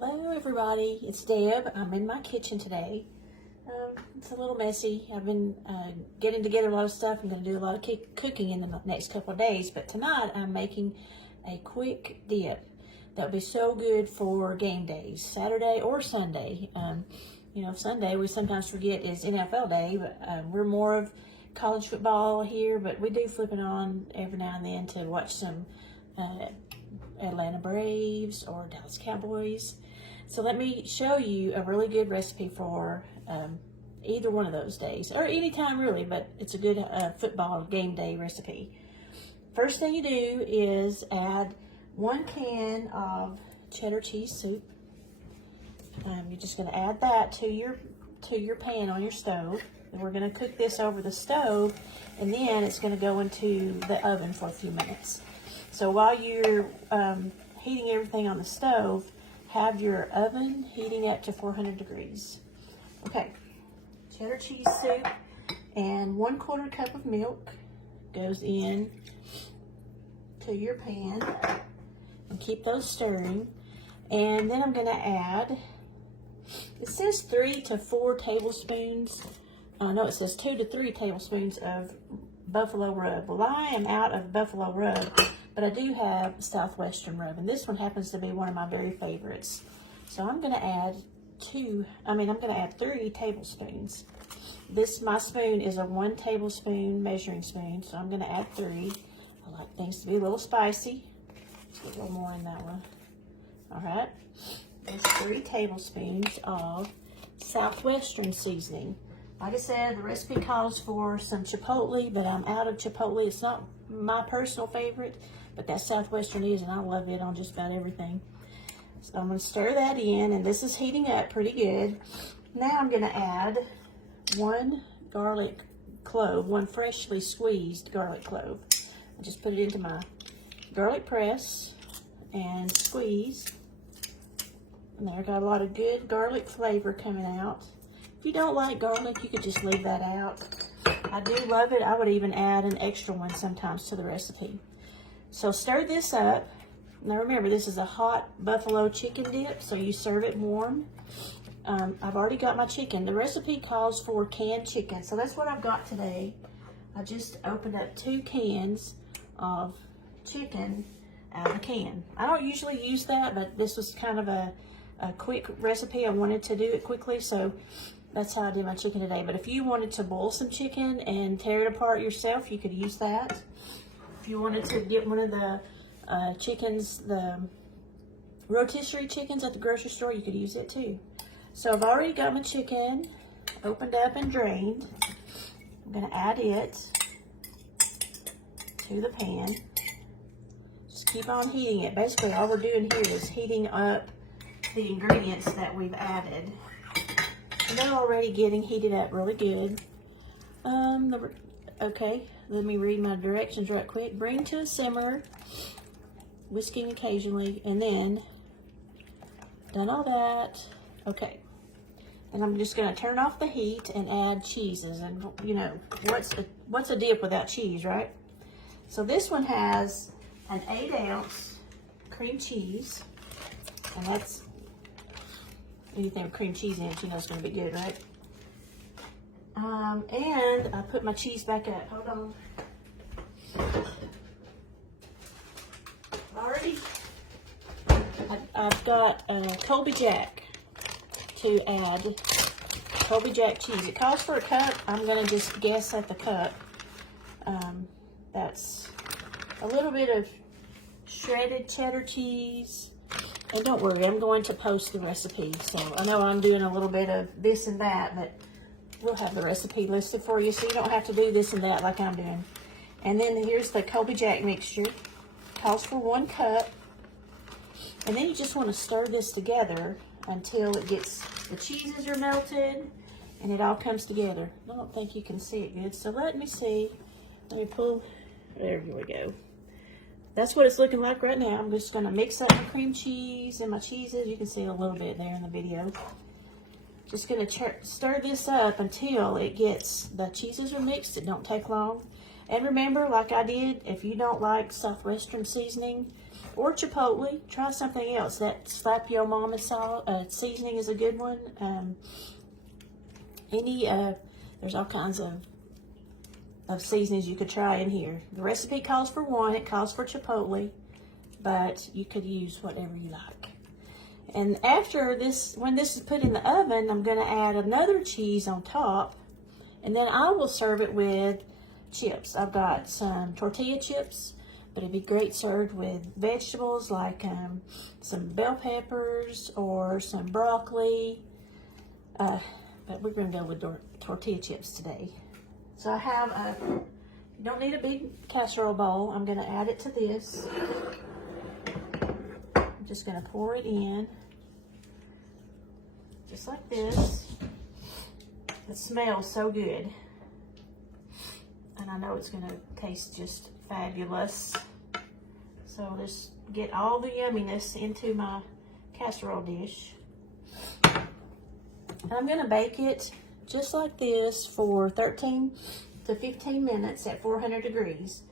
Hello everybody, it's Deb. I'm in my kitchen today. It's a little messy. I've been getting together a lot of stuff. I'm going to do a lot of cooking in the next couple of days, but tonight I'm making a quick dip that will be so good for game days, Saturday or Sunday. Sunday we sometimes forget is NFL day, but we're more of college football here, but we do flip it on every now and then to watch some Atlanta Braves or Dallas Cowboys. So let me show you a really good recipe for either one of those days, or any time really, but it's a good football game day recipe. First thing you do is add 1 can of cheddar cheese soup. You're just going to add that to your pan on your stove. And we're going to cook this over the stove, and then it's going to go into the oven for a few minutes. So while you're heating everything on the stove, have your oven heating up to 400 degrees. Okay, cheddar cheese soup and 1/4 cup of milk goes in to your pan, and keep those stirring. And then I'm going to add, it says 3 to 4 tablespoons. No, it says 2 to 3 tablespoons of buffalo rub. Well, I am out of buffalo rub, but I do have Southwestern rub, and this one happens to be one of my very favorites. So I'm going to add 3 tablespoons. My spoon is a 1 tablespoon measuring spoon, so I'm going to add 3. I like things to be a little spicy. Let's get a little more in that one. All right, there's 3 tablespoons of Southwestern seasoning. Like I said, the recipe calls for some chipotle, but I'm out of chipotle. It's not my personal favorite, but that Southwestern is, and I love it on just about everything. So I'm going to stir that in, and this is heating up pretty good. Now I'm going to add 1 garlic clove, 1 freshly squeezed garlic clove. I just put it into my garlic press and squeeze. And there, got a lot of good garlic flavor coming out. If you don't like garlic, you could just leave that out. I do love it. I would even add an extra one sometimes to the recipe. So stir this up. Now remember, this is a hot buffalo chicken dip, so you serve it warm. I've already got my chicken. The recipe calls for canned chicken, so that's what I've got today. I just opened up 2 cans of chicken out of the can. I don't usually use that, but this was kind of a quick recipe. I wanted to do it quickly, so that's how I did my chicken today. But if you wanted to boil some chicken and tear it apart yourself, you could use that. If you wanted to get one of the chickens, the rotisserie chickens at the grocery store, you could use it too. So I've already got my chicken opened up and drained. I'm going to add it to the pan. Just keep on heating it. Basically all we're doing here is heating up the ingredients that we've added. And they're already getting heated up really good. Okay, let me read my directions right quick. Bring to a simmer, whisking occasionally, and then done all that. Okay, and I'm just going to turn off the heat and add cheeses. And you know, what's a dip without cheese, right? So this one has an 8-ounce cream cheese, and that's anything with cream cheese in it, you know it's going to be good, right? And I put my cheese back up. Hold on. I've got Colby Jack to add. Colby Jack cheese. It calls for a cup. I'm going to just guess at the cup. That's a little bit of shredded cheddar cheese. And don't worry, I'm going to post the recipe. So I know I'm doing a little bit of this and that, but we'll have the recipe listed for you so you don't have to do this and that like I'm doing. And then here's the Colby Jack mixture. Calls for 1 cup. And then you just want to stir this together until it gets, the cheeses are melted and it all comes together. I don't think you can see it good. So let me see. Let me pull, there we go. That's what it's looking like right now. I'm just going to mix up my cream cheese and my cheeses. You can see a little bit there in the video. Just going to stir this up until it gets, the cheeses are mixed. It don't take long. And remember, like I did, if you don't like Southwestern seasoning, or chipotle. Try something else. That Slap Yo Mama seasoning is a good one. There's all kinds of seasonings you could try in here. The recipe calls for one. It calls for chipotle, but you could use whatever you like. And after this, when this is put in the oven, I'm going to add another cheese on top, and then I will serve it with chips. I've got some tortilla chips, but it'd be great served with vegetables like some bell peppers or some broccoli. But we're going to go with tortilla chips today. So I have you don't need a big casserole bowl. I'm going to add it to this. I'm just going to pour it in, just like this. It smells so good. And I know it's going to taste just fabulous. So I'll just get all the yumminess into my casserole dish. And I'm going to bake it just like this for 13 to 15 minutes at 400 degrees.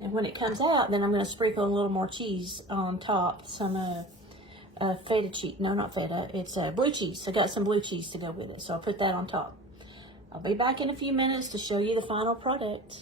And when it comes out, then I'm going to sprinkle a little more cheese on top. Some feta cheese. No, not feta. It's blue cheese. I got some blue cheese to go with it. So I'll put that on top. I'll be back in a few minutes to show you the final product.